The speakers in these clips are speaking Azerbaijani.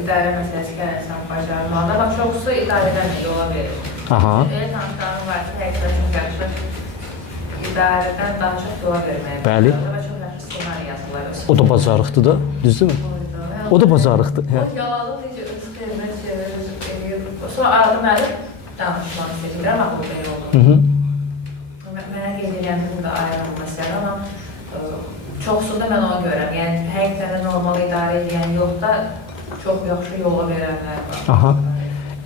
idarə məsələsi gəlirsən bacarmalı, amma çoxusu idarədən yola verir. Aha. Elə tanışlarım var ki, həqiqətən çox yaxşı idarədən daha çox yola verməyə Bəli. və çox yaxşı ssenari yazırlar. O da bacarıqdır da, düzdürmü? O da bacarıqdır. O yalanı necə öz xeyrinə çevirir. Sonra arada mənim danışmanı seçirəm, amma bu belə olur. Mənə qeyd edən burada ayrılıq məsələ, amma çoxsunda mən onu görürəm. Yəni, həqiqətən normal idarə edən yox da çox yaxşı yola verənlər var. Aha.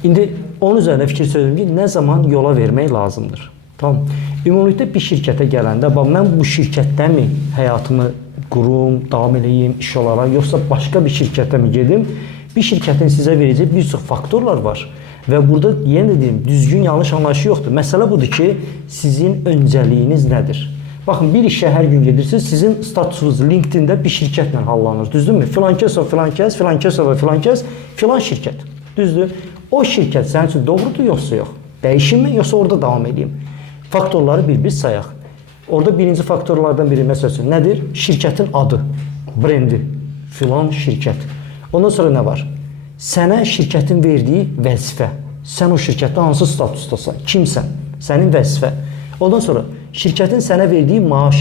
İndi onun üzərində fikir söyləyim ki, nə zaman yola vermək lazımdır? Tamam. Ümumilikdə bir şirkətə gələndə, mən bu şirkətdəmi həyatımı qurum, davam edeyim iş olaraq, yoxsa başqa bir şirkətə mi gedim? Bir şirkətin sizə verəcək bir çox faktorlar var. Və burada yenə də deyim, düzgün yanlış anlayışı yoxdur. Məsələ budur ki, sizin öncəliyiniz nədir? Baxın, bir işə hər gün gedirsiniz, sizin statusunuz LinkedIn-də bir şirkətlə hallanır, düzdürmü? Filan kəs, filan kəs, filan kəs və filan kəs, filan şirkət, düzdür? O şirkət sənin üçün doğrudur, yoxsa yox? Dəyişimmi, yoxsa orada davam edeyim? Faktorları bir-bir sayaq. Orada birinci faktorlardan biri məsəl üçün nədir? Şirkətin adı, brendi, filan şirkət. Ondan sonra nə var? Sənə şirkətin verdiyi vəzifə. Sən o şirkətdə hansı statusdasan? Kimsən? Sənin vəzifə. Ondan sonra şirkətin sənə verdiyi maaş.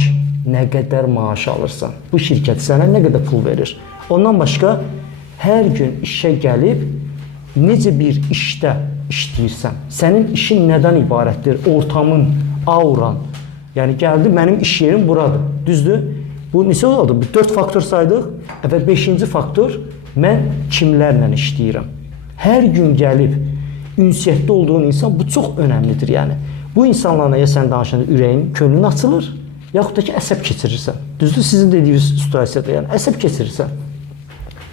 Nə qədər maaş alırsan? Bu şirkət sənə nə qədər pul verir? Ondan başqa hər gün işə gəlib necə bir işdə işləyirsən? Sənin işin nədən ibarətdir? Ortamın, auran. Yəni gəldi, mənim iş yerim buradır. Düzdür? Bu neçə oldu? 4 faktor saydıq. Və 5-ci faktor, mən kimlərlə işləyirəm? Hər gün gəlib ünsiyyətdə olduğun insan, bu çox önəmlidir. Yəni, bu insanlarla ya sən danışanda ürəyin, könlün açılır, yaxud da ki, əsəb keçirirsən. Düzdür, sizin dediyiniz situasiyada, yəni əsəb keçirirsən.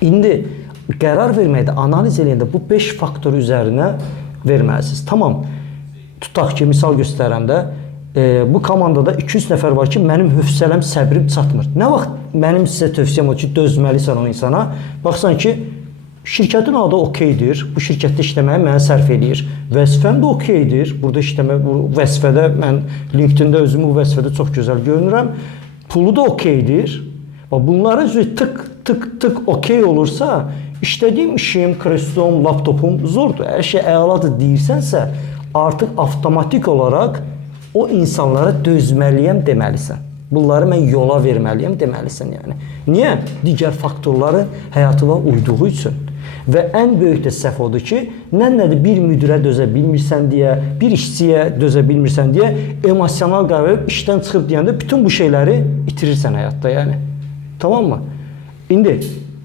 İndi qərar verməkdə, analiz eləyəndə bu 5 faktor üzərinə verməlisiniz. Tamam, tutaq ki, misal göstərəm də, bu komandada 200 nəfər var ki, mənim hövsələm, səbrim çatmır. Nə vaxt mənim sizə tövsiyəm o ki, dözməlisən o insana, baxsan ki, şirkətin adı okeydir, bu şirkətdə işləməyə mənə sərf eləyir. Vəzifəm də okeydir, burada işləmə, bu vəzifədə, mən LinkedIn-də özümü bu vəzifədə çox gözəl görünürəm, pulu da okeydir. Bunlara tık okey olursa, işlədiyim işim, krestom, laptopum zordur. Hər şey əladır deyirsənsə, artıq avtomatik olaraq o insanlara dözməliyəm deməlisən. Bunları mən yola verməliyəm deməlisən yəni. Niyə? Digər faktorları həyatına uyduğu üçün. Və ən böyük də səhv odur ki, nədir bir müdirə dözə bilmirsən deyə, bir işçiyə dözə bilmirsən deyə, emosional qərar verib işdən çıxıb deyəndə bütün bu şeyləri itirirsən həyatda yəni. Tamam mı? İndi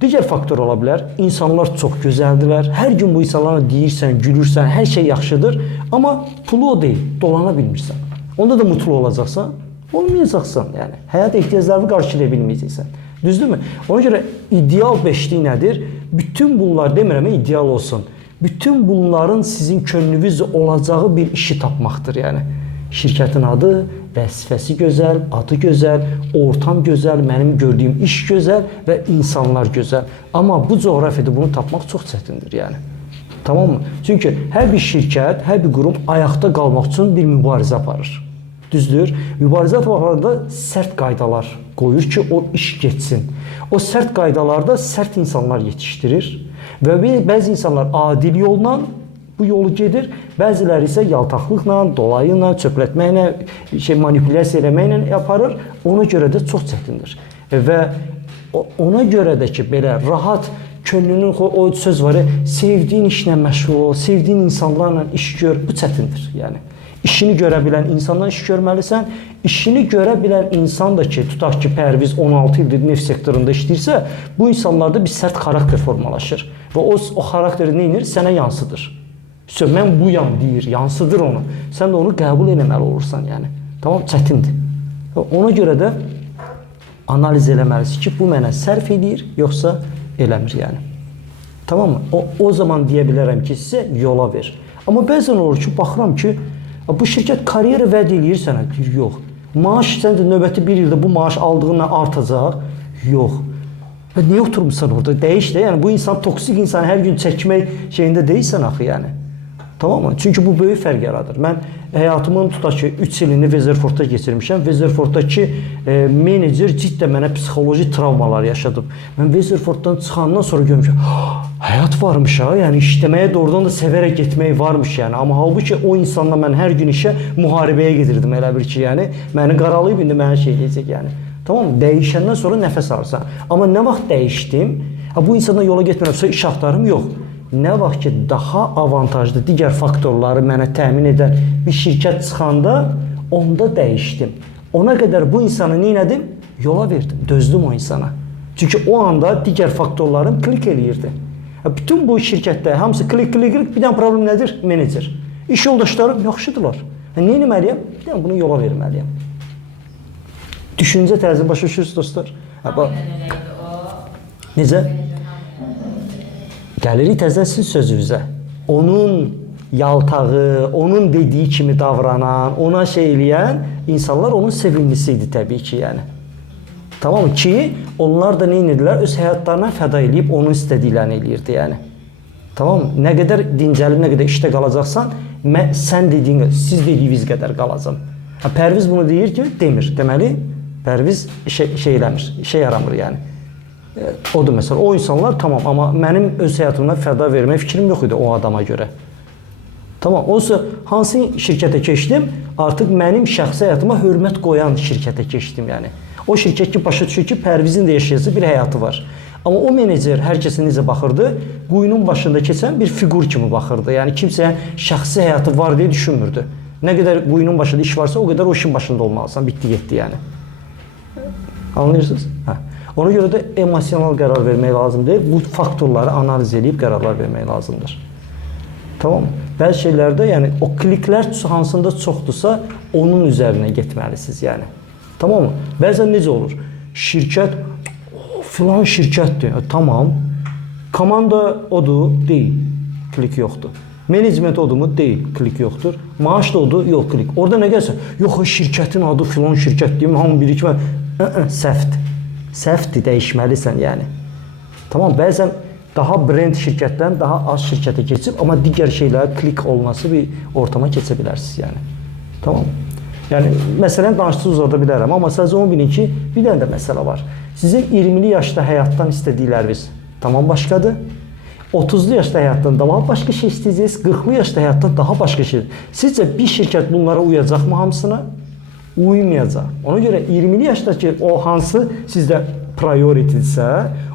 digər faktor ola bilər. İnsanlar çox gözəldilər. Hər gün bu insanlarla deyirsən, gülürsən, hər şey yaxşıdır. Amma pulu o deyil, dolana bilmirsən. Onda da mutlu olacaqsan, olmayacaqsan. Yəni, həyat ehtiyaclarını qarşılaya bilməyəcəksən. Düzdürmü? Ona görə ideal beşlik nədir? Bütün bunlar demirəm, ideal olsun. Bütün bunların sizin könlünüz olacağı bir işi tapmaqdır. Yəni, şirkətin adı, vəzifəsi gözəl, adı gözəl, ortam gözəl, mənim gördüyüm iş gözəl və insanlar gözəl. Amma bu coğrafiyada bunu tapmaq çox çətindir. Yəni. Tamam mı? Çünki hər bir şirkət, hər bir qurum ayaqda qalmaq üçün bir mübarizə aparır. Düzdür? Mübarizə aparanda sərt qaydalar qoyur ki, o iş geçsin. O sərt qaydalarda sərt insanlar yetişdirir və bəzi insanlar adil yolla bu yolu gedir, bəziləri isə yaltaqlıqla, dolayıyla, çöplətməklə, manipulyasiya eləməklə yaparır. Ona görə də çox çətindir. Və ona görə də ki, belə rahat könlünün o söz var, sevdiyin işlə məşğul ol, sevdiyin insanlarla iş gör, bu çətindir. Yəni, işini görə bilən insandan iş görməlisən, işini görə bilən insan da ki, tutaq ki, Pərviz 16 ildir neft sektorunda işləyirsə, bu insanlarda bir sərt xarakter formalaşır və o xarakteri nə edir? Sənə yansıdır. Mən buyam deyir, yansıdır onu. Sən də onu qəbul eləməli olursan, yəni. Tamam, çətindir. Ona görə də analiz eləməlisin ki, bu mənə sərf edir, yoxsa eləmir, yəni. Tamam mı? O zaman deyə bilərəm ki, sizə yola ver. Amma bəzən olur ki, baxıram ki, bu şirkət karyera vəd eləyir sənə, deyir, yox. Maaş sən də növbəti bir ildə bu maaş aldığınla artacaq, yox. Və niyə oturmuşsan orada? Dəyiş də, yəni bu insan toksik insan hər gün çəkmək şeyində deyilsən axı, yəni. Tamam mı? Çünki bu böyük fərq yaradır. Mən həyatımın tutaq ki, 3 ilini Weatherfordda keçirmişəm. Weatherforddakı menecer ciddə mənə psixoloji travmalar yaşadıb. Mən Weatherforddan çıxandan sonra görmüşəm, həyat həyat varmış ha. Yəni işləməyə doğrudan da sevərək getmək varmış yəni. Amma halbuki o insanla mən hər gün işə müharibəyə gedirdim elə bir ki, yəni məni qaralayıb indi mənə şey eləyəcək yəni. Tamam mı? Dəyişəndən sonra nəfəs alırsan. Amma nə vaxt dəyişdim? Bu insanla yola getmirəmsə iş axtarım yox. Nə vaxt ki daha avantajlı digər faktorları mənə təmin edən bir şirkət çıxanda onda dəyişdim. Ona qədər bu insanı nə etdim? Yola verdim, dözdüm o insana. Çünki o anda digər faktorların klik eləyirdi. Bütün bu şirkətdə hamısı klik. Bir dənə problem nədir? Menecer. İş yoldaşlarım yaxşıdırlar. Nə etməliyəm? Bir dənə bunu yola verməliyəm. Düşüncə tərzi başa düşürsünüz dostlar? Necə? Gəlirik təzədən sizin sözünüzə. Onun yaltağı, onun dediyi kimi davranan, ona şey eləyən insanlar onun sevimlisi idi təbii ki, yəni. Tamam mı? Ki, onlar da nə edirlər? Öz həyatlarına fəda eləyib onun istədiklərini eləyirdi, yəni. Tamam mı? Nə qədər dincəlib, nə qədər işdə qalacaqsan, sən dediyin qədər, siz dediyiniz qədər qalacam. Pərviz bunu deyir ki, demir. Deməli, Pərviz şey eləmir, şey yaramır, yəni. Odur məsələ, o insanlar tamam, amma mənim öz həyatımdan fəda vermək fikrim yox idi o adama görə. Tamam, onsa hansı şirkətə keçdim, artıq mənim şəxsi həyatıma hörmət qoyan şirkətə keçdim, yəni. O şirkət ki, başa düşür ki, Pərvizin də yaşayası bir həyatı var. Amma o menecer hər kəsə necə baxırdı? Quyunun başında keçən bir fiqur kimi baxırdı. Yəni kimsəyə şəxsi həyatı var deyə düşünmürdü. Nə qədər quyunun başında iş varsa, o qədər o işin başında olmalısan, bitdi getdi yəni. Anlayırsınız? Hə. Ona görə də emosional qərar vermək lazımdır. Bu faktorları analiz edib qərarlar vermək lazımdır. Tamam mı? Bəzi şeylərdə, yəni o kliklər hansında çoxdursa, onun üzərinə getməlisiniz, yəni. Tamam mı? Bəzən necə olur? Şirkət, filan şirkətdir. Tamam. Komanda odur, deyil. Klik yoxdur. Menecment odur mu? Deyil. Klik yoxdur. Maaş da odur? Yox, klik. Orada nə gəlsən? Yox, şirkətin adı filan şirkət deyim, hamı bilir ki, səhvdir. Səhvdir, dəyişməlisən, yəni. Tamam, bəzən daha brend şirkətdən daha az şirkətə keçib, amma digər şeylərə klik olması bir ortama keçə bilərsiniz, yəni. Tamam. Yəni, məsələn, danışdığı uzada bilərəm, amma sadəcə onu bilin ki, bir dənə də məsələ var. Sizin 20-li yaşda həyatdan istədikləriniz tamam başqadır. 30'lu yaşda həyatdan daha başqa şey istəyəcəksiniz, 40'lı yaşda həyatdan daha başqa şey. Sizcə bir şirkət bunlara uyacaqmı hamısına? Uymayacaq. Ona görə 20'li yaşdakı o hansı sizdə prioritydirsə,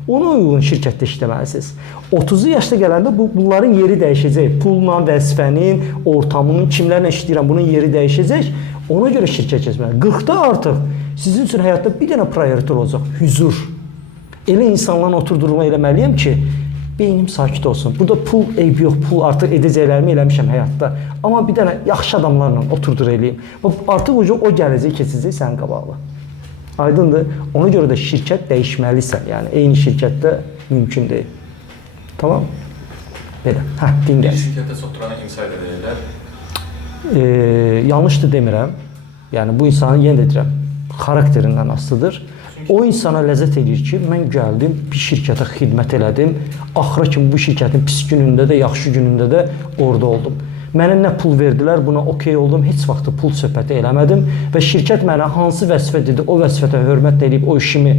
ona uyğun şirkətdə işləməlisiniz. 30'lu yaşda gələndə bunların yeri dəyişəcək. Pulla, vəzifənin, ortamının, kimlərlə işləyirəm, bunun yeri dəyişəcək. Ona görə şirkət keçməli. 40'da artıq sizin üçün həyatda bir dənə priority olacaq. Hüzur. Elə insanlarla oturdurma eləməliyəm ki, beynim sakit olsun. Burada pul eybi yox, pul artıq edəcəklərimi eləmişəm həyatda. Amma bir dənə yaxşı adamlarla oturdur eləyim. Artıq o gələcək keçəcək sənin qabağına. Aydındır. Ona görə də şirkət dəyişməlisən. Yəni eyni şirkətdə mümkün deyil. Tamam? Belə. Dinlə. Bir şirkətdə çoxduranı insight edirlər. Yanlışdır demirəm. Yəni bu insanın yenə də deyirəm, xarakterindən asılıdır. O insana ləzzət edir ki, mən gəldim, bir şirkətə xidmət elədim, axıra kimi bu şirkətin pis günündə də, yaxşı günündə də orada oldum. Mənə nə pul verdilər, buna okey oldum, heç vaxtı pul söhbəti eləmədim və şirkət mənə hansı vəzifə dedi, o vəzifətə hörmət edib, o işimi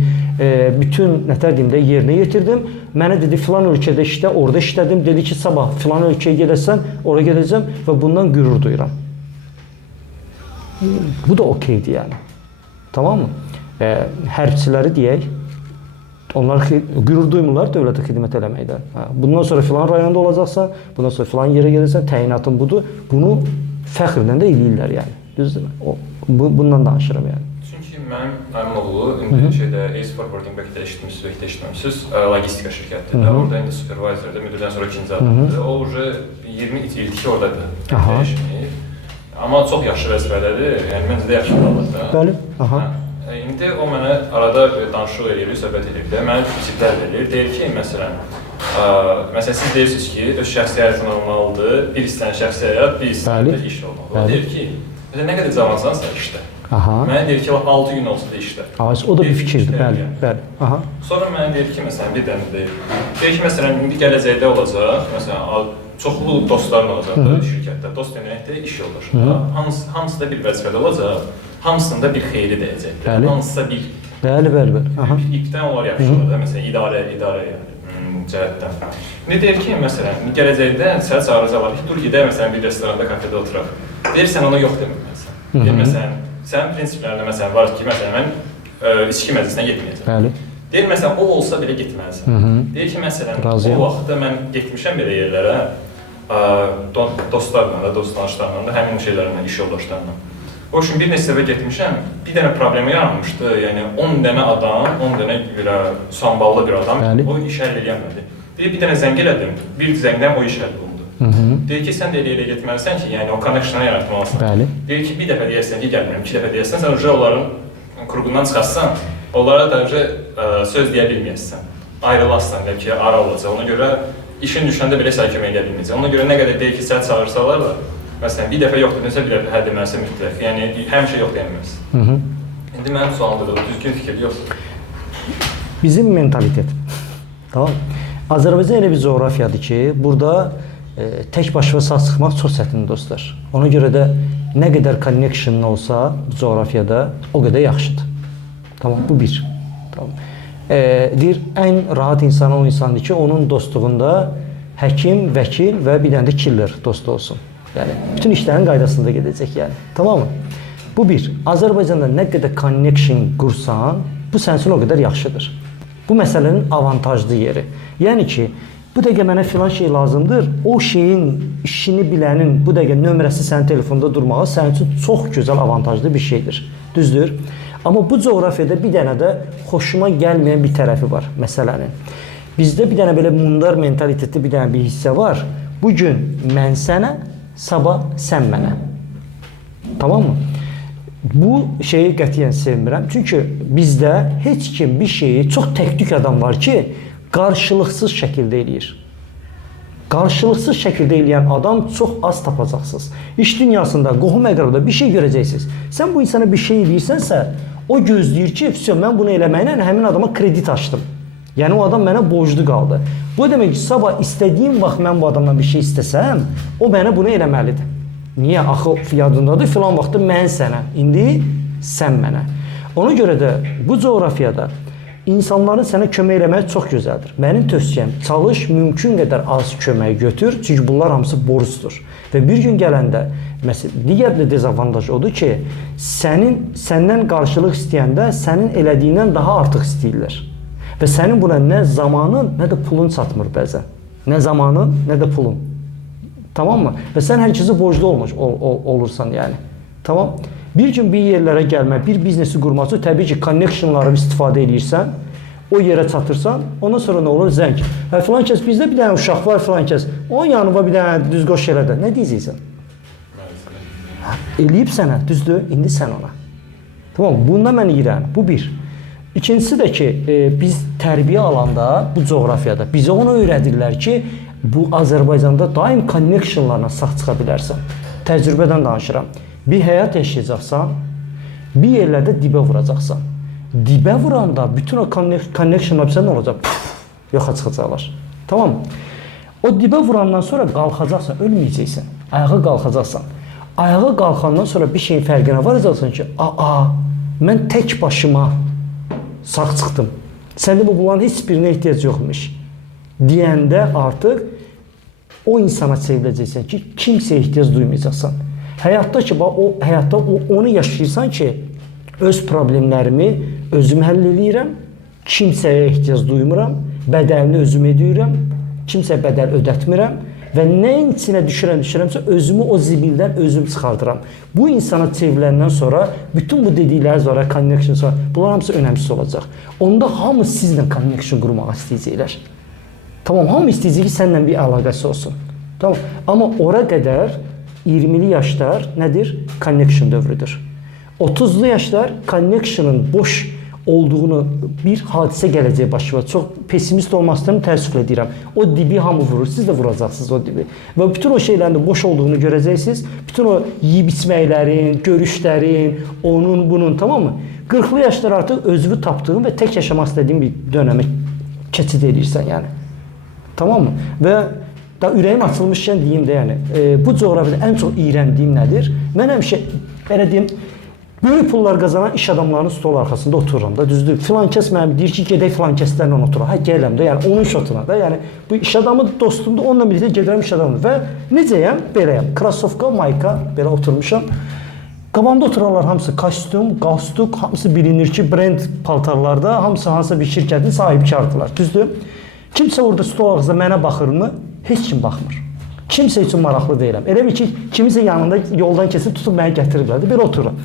bütün nətər deyim də yerinə yetirdim. Mənə dedi, filan ölkədə işlə, orada işlədim, dedi ki, sabah filan ölkəyə gedəsən, oraya gedəcəm və bundan qürur duyuram. Bu da okeydir yəni. Tamam mı? Hərbçiləri deyək, onlar qürur duymurlar dövlətə xidmət eləməkdən. Bundan sonra filan rayonda olacaqsan, bundan sonra filan yerə gedəcəksən, təyinatın budur. Bunu fəxrlə də eləyirlər yəni. Düzdürmü? Bundan danışıram yəni. Çünki mənim oğlu indi şeydə Ace Forwarding bəlkə də eşitməmisiniz, logistika şirkətdir. Orada indi supervisordur, müdürdən sonra ikinci adamdır. O уже 20 ildir ki, oradadır. Dəyişməyib. Amma çox yaxşı vəzifədədir. Yəni məncə də yaxşı qalır da. Bəli. Aha. İndi o mənə arada danışıq edir, söhbət edir də, mənə prinsiplər verir. Deyir ki, məsələn, siz deyirsiniz ki, öz şəxsi həyatın olmalıdır, bir istəyən şəxsi həyat, bir istəyən də iş olmalıdır. O deyir ki, nə qədər cavansansa işdə. Mənə deyir ki, 6 gün olsa da işdə. O da bir fikirdir, bəli. Sonra mənə deyir ki, məsələn, bir dənə deyir. Deyir ki, məsələn, indi gələcəkdə olacaq, məsələn, çoxlu dostların olacaq da şirkətdə. Dost deməkdə iş yoldaşında. Hamısı da bir vəzifədə olacaq. Hamısında bir xeyri dəyəcəkdir. Hansısa bir... Bəli. Bir ipdən onlar yapışırlar da, məsələn, idarə yəni. cəhətdən. İndi deyir ki, məsələn, gələcəkdə sənə çağıracaqlar ki, dur gedək məsələn bir restoranda, kafedə oturaq. Deyir sən ona yox deməlisən. Deyir məsələn, sənin prinsiplərində məsələn var ki, məsələn mən içki məclisinə getməyəcəm. Bəli. Deyir məsələn o olsa belə getməlisən. Deyir ki, məsələn o vaxtda mən getmişəm belə yerlərə, dostlarla da, dost tanışlarla da, həmin şeylərlə, iş yoldaşlarla. O üçün bir neçə dəfə getmişəm, bir dənə problemi yaranmışdı, yəni 10 dənə adam, 10 dənə samballı bir adam o iş həll edəmədi. Deyir, bir dənə zəng elədim, bir zəngdən o iş həll oldu. Deyir ki, sən də elə getməlisən ki, yəni o connection-ı yaratmalısın. Deyir ki, bir dəfə deyəsən ki, gəlmirəm, 2 dəfə deyəsən, sən onların qrupundan çıxarsan, onlara da söz deyə bilməyəsən, ayrılasın, deyir ki, ara olacaq. Ona görə işin düşəndə belə sənə kömək edə bilməyəcək. Ona görə nə qədər deyir ki, səni çağırsalar da, məsələn, bir dəfə yox dedinsə, bir dəfə hə deməlisə mütləq. Yəni, həmişə yox deyəməlisən. İndi mənim sualımda da düzgün fikir yoxdur. Bizim mentalitet. Tamam. Azərbaycan elə bir coğrafiyadır ki, burada tək başına sağ çıxmaq çox çətindir dostlar. Ona görə də nə qədər connection olsa coğrafiyada o qədər yaxşıdır. Tamam, bu bir. Tamam. Deyir, ən rahat insan o insandır ki, onun dostluğunda həkim, vəkil və bir dənə də killer dostu olsun. Yəni, bütün işlərin qaydasında gedəcək yəni. Tamam mı? Bu bir. Azərbaycanda nə qədər connection qursan, bu sənin üçün o qədər yaxşıdır. Bu məsələnin avantajlı yeri. Yəni ki, bu dəqiqə mənə filan şey lazımdır, o şeyin işini bilənin bu dəqiqə nömrəsi sənin telefonda durmağı sənin üçün çox gözəl, avantajlı bir şeydir. Düzdür? Amma bu coğrafiyada bir dənə də xoşuma gəlməyən bir tərəfi var məsələnin. Bizdə bir dənə belə mundar mentaliteti bir dənə bir hissə var. Bugün mən sənə, sabah sən mənə. Tamam mı? Bu şeyi qətiyyən sevmirəm. Çünki bizdə heç kim bir şeyi, çox tək-tük adam var ki, qarşılıqsız şəkildə eləyir. Qarşılıqsız şəkildə eləyən adam çox az tapacaqsınız. İş dünyasında, qohum əqrabada bir şey görəcəksiniz. Sən bu insana bir şey eləyirsənsə, o gözləyir ki, mən bunu eləməklə həmin adama kredit açdım. Yəni o adam mənə borclu qaldı. Bu demək ki, sabah istədiyim vaxt mən bu adamdan bir şey istəsəm, o mənə bunu eləməlidir. Niyə? Axı yadındadır, filan vaxtda mən sənə, indi sən mənə. Ona görə də bu coğrafiyada insanların sənə kömək eləməyi çox gözəldir. Mənim tövsiyəm, çalış, mümkün qədər az kömək götür, çünki bunlar hamısı borcdur. Və bir gün gələndə, məsələn, digər bir dezavantaj odur ki, səndən qarşılıq istəyəndə sənin elədiyindən daha artıq istəyirlər. Və sənin buna nə zamanın, nə də pulun çatmır bəzən. Nə zamanın, nə də pulun. Tamam mı? Və sən hər kəsə borclu olursan yəni. Tamam. Bir gün bir yerlərə gəlmək, bir biznesi qurmaq üçün təbii ki, connectionları istifadə edirsən, o yerə çatırsan, ondan sonra nə olur? Zəng. Filan kəs, bizdə bir dənə uşaq var, filan kəs. Onun yanıma bir dənə düzgoş elədə. Nə deyəcəksən? Eləyib sənə, düzdür? İndi sən ona. Tamam, bundan mən yiyirəm. Bu bir. İkincisi də ki, biz tərbiyə alanda bu coğrafiyada bizə onu öyrədirlər ki, bu Azərbaycanda daim connectionlarla sağ çıxa bilərsən. Təcrübədən danışıram. Bir həyat yaşayacaqsan, bir yerlərdə dibə vuracaqsan. Dibə vuranda bütün o connectionlar bizə nə olacaq? Yoxa çıxacaqlar. Tamam mı? O dibə vurandan sonra qalxacaqsan, ölməyəcəksən. Ayağa qalxacaqsan. Ayağa qalxandan sonra bir şeyin fərqinə varacaqsan ki, mən tək başıma sağ çıxdım. Səndə bunların heç birinə ehtiyac yoxmuş. Deyəndə artıq o insana çevriləcəksən ki, kimsəyə ehtiyac duymayacaqsan. Həyatda ki, həyatda onu yaşayırsan ki, öz problemlərimi özüm həll edirəm, kimsəyə ehtiyac duymuram, bədəlini özüm edirəm, kimsəyə bədəl ödətmirəm və nəyin içinə düşürəmsə özümü o zibildən özüm çıxardıram. Bu insana çevriləndən sonra bütün bu dedikləri sonra connection sonra bunlar hamısı önəmsiz olacaq. Onda hamı sizlə connection qurmaq istəyəcəklər. Tamam, hamı istəyəcək ki, səninlə bir əlaqəsi olsun. Tamam, amma ora qədər 20'li yaşlar nədir? Connection dövrüdür. 30'lu yaşlar connection'ın boş olduğunu bir hadisə gələcək başıma. Çox pesimist olmaqdan təəssüf edirəm. O dibi hamı vurur. Siz də vuracaqsınız o dibi. Və bütün o şeylərin də boş olduğunu görəcəksiniz. Bütün o yeyib içməklərin, görüşlərin, onun, bunun, tamam mı? 40'lı yaşlar artıq özünü tapdığın və tək yaşamaq istədiyin bir dönəmi keçid edirsən yəni. Tamam mı? Və da ürəyim açılmışkən deyim də yəni, bu coğrafiyada ən çox iyrəndiyim nədir? Mən həmişə, belə deyim, Böyük pullar qazanan iş adamlarının stol arxasında otururam da, düzdür. Filan kəs mənə deyir ki, gedək filan kəslərlə oturaq. Hə, gələm də, yəni onun şotuna da. Yəni bu iş adamı dostumdur, onunla birlikdə gedirəm iş adamıdır və necəyəm? Beləyəm. Krasovka, mayka belə oturmuşam. Qabamda oturanlar hamısı kostyum, qalstuk, hamısı bilinir ki, brend paltarlarda, hamısı hansısa bir şirkətin sahibkardılar. Düzdür? Kimsə orada stol arxasında mənə baxırmı? Heç kim baxmır. Kimsə üçün maraqlı deyiləm. Elə bir ki, kimisə yanında yoldan keçib tutub məni gətiriblər. Belə otururam.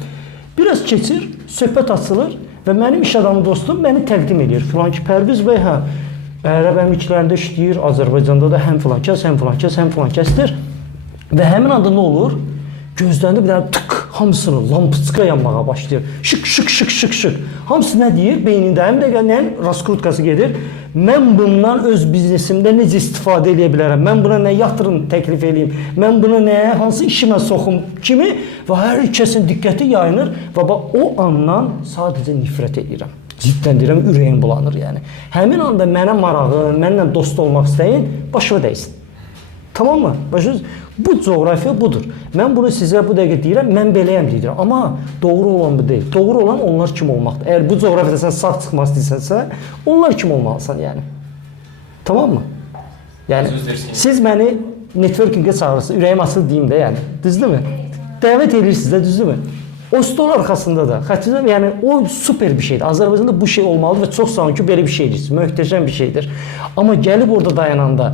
Biraz keçir, söhbət açılır və mənim iş adamı dostum məni təqdim edir. Filan ki, Pərviz bəy, hə, Ərəb əməklərində işləyir, Azərbaycanda da həm filan kəs, həm filan kəs, həm filan kəsdir. Və həmin anda nə olur? Gözlərində bir dənə tık, hamısını lampiçka yanmağa başlayır. Şık, şık, şık, şık, şık. Hamısı nə deyir? Beynində həm də nəyin raskrutkası gedir. Mən bundan öz biznesimdə necə istifadə edə bilərəm? Mən buna nə yatırım təklif edeyim? Mən buna nəyə, hansı işimə soxum kimi? Və hər kəsin diqqəti yayınır və o andan sadəcə nifrət edirəm. Cidləndirəm, ürəyim bulanır yəni. Həmin anda mənə marağı, mənimlə dost olmaq istəyin, başıma dəysin. Tamam mı? Başınız, bu coğrafiya budur. Mən bunu sizə bu dəqiqə deyirəm, mən beləyəm deyirəm. Amma doğru olan bu deyil. Doğru olan onlar kim olmaqdır. Əgər bu coğrafiyada sən sağ çıxmaq istəyirsənsə, onlar kim olmalısan yəni. Tamam mı? Yəni, siz məni networkingə çağırırsınız, ürəyim açıq deyim də yəni. Düzdürmü? Dəvət edirsiniz də, düzdürmü? O stol arxasında da, xətrinizə, yəni o super bir şeydir. Azərbaycanda bu şey olmalıdır və çox sağ olun ki, belə bir şeydir. Möhtəşəm bir şeydir. Amma gəlib orada dayananda,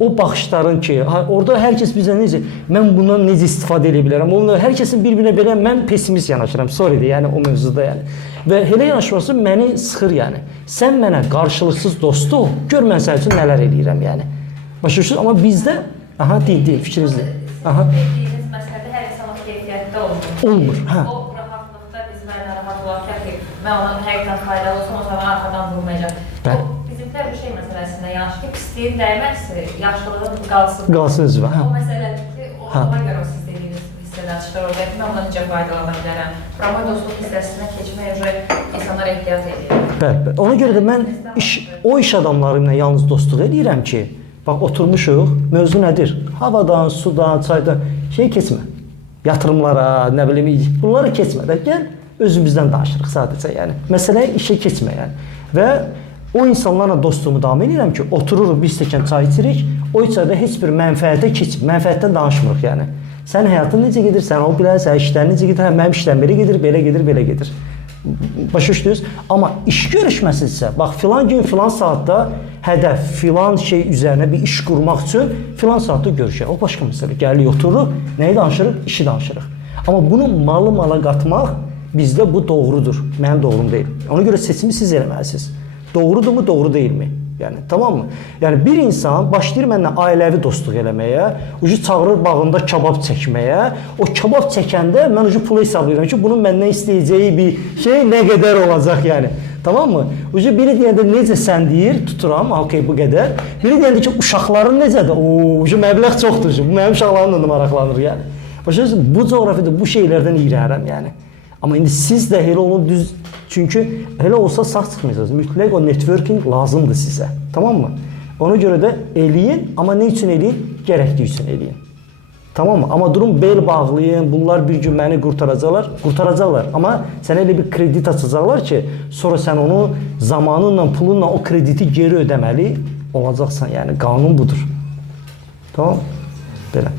o baxışların ki, orada hər kəs bizə necə, mən bundan necə istifadə edə bilərəm? Onunla hər kəsin bir-birinə belə, mən pessimist yanaşıram, sorry yəni o mövzuda yəni. Və elə yanaşması məni sıxır yəni. Sən mənə qarşılıqsız dost ol, gör mən sənin üçün nələr eləyirəm yəni. Başa düşürsünüz? Amma bizdə, aha, deyil, fikrinizdir. Aha. Dediyiniz məsələdə hər insanın keyfiyyətdə olmur. Olmur, hə. O rahatlıqda biz mənə rahat olarkən ki, mən ona həqiqətən faydalı olsam, o zaman arxadan vurmayacaq. Bizimlər bu şey məsələsində yanaşı ki, pisliyin dəyməzsə, yaxşılığın qalsın. Qalsın özü, hə. O məsələdir ki, ona görə siz dediyiniz hissədən çıxır orada ki, mən ondan necə faydalana bilərəm. Promoy dostluq hissəsindən keçməyə görə insanlar ehtiyat edir. Bəli. Ona görə də mən o iş adamları ilə yalnız dostluq edirəm ki, bax oturmuşuq, mövzu nədir? Havadan, sudan, çaydan şey keçmə. Yatırımlara, nə bilim, bunları keçmə də gəl, özümüzdən danışırıq sadəcə yəni. Məsələyə işə keçmə yəni. Və o insanlarla dostluğumu davam edirəm ki, otururuq, bir stəkan çay içirik, o içəridə heç bir mənfəətə keçib, mənfəətdən danışmırıq yəni. Sən həyatın necə gedir, sən o bilər, sən işlərin necə gedir, mənim işlərim belə gedir, belə gedir, belə gedir. Başa düşdünüz? Amma iş görüşməsi isə, bax filan gün, filan saatda hədəf, filan şey üzərinə bir iş qurmaq üçün filan saatda görüşək. O başqa məsələ. Gəlirik, otururuq, nəyi danışırıq? İşi danışırıq. Amma bunu malı-mala qatmaq bizdə bu doğrudur. Mənim doğrum deyil. Ona görə seçimi siz eləməlisiniz. Doğrudurmu, doğru deyilmi? Yəni, tamam mı? Yəni, bir insan başlayır mənlə ailəvi dostluq eləməyə, ucu çağırır bağında kabab çəkməyə, o kabab çəkəndə mən ucu pulu hesablayıram ki, bunun məndən istəyəcəyi bir şey nə qədər olacaq yəni. Tamam mı? Ucu biri deyəndə necə sən deyir, tuturam, okey bu qədər. Biri deyəndə ki, uşaqların necədir? Ucu məbləğ çoxdur, bu mənim uşaqlarımla da maraqlanır yəni. Başlayırsınız, bu coğrafiyada bu şeylərdən iyrənirəm yəni. Amma indi siz də elə onu düz, çünki elə olsa sağ çıxmayacaqsınız. Mütləq o networking lazımdır sizə. Tamam mı? Ona görə də eləyin, amma nə üçün eləyin? Gərəkli üçün eləyin. Tamam mı? Amma durun bel bağlayın, bunlar bir gün məni qurtaracaqlar. Qurtaracaqlar. Amma sənə elə bir kredit açacaqlar ki, sonra sən onu zamanınla, pulunla o krediti geri ödəməli olacaqsan. Yəni qanun budur. Tamam? Belə.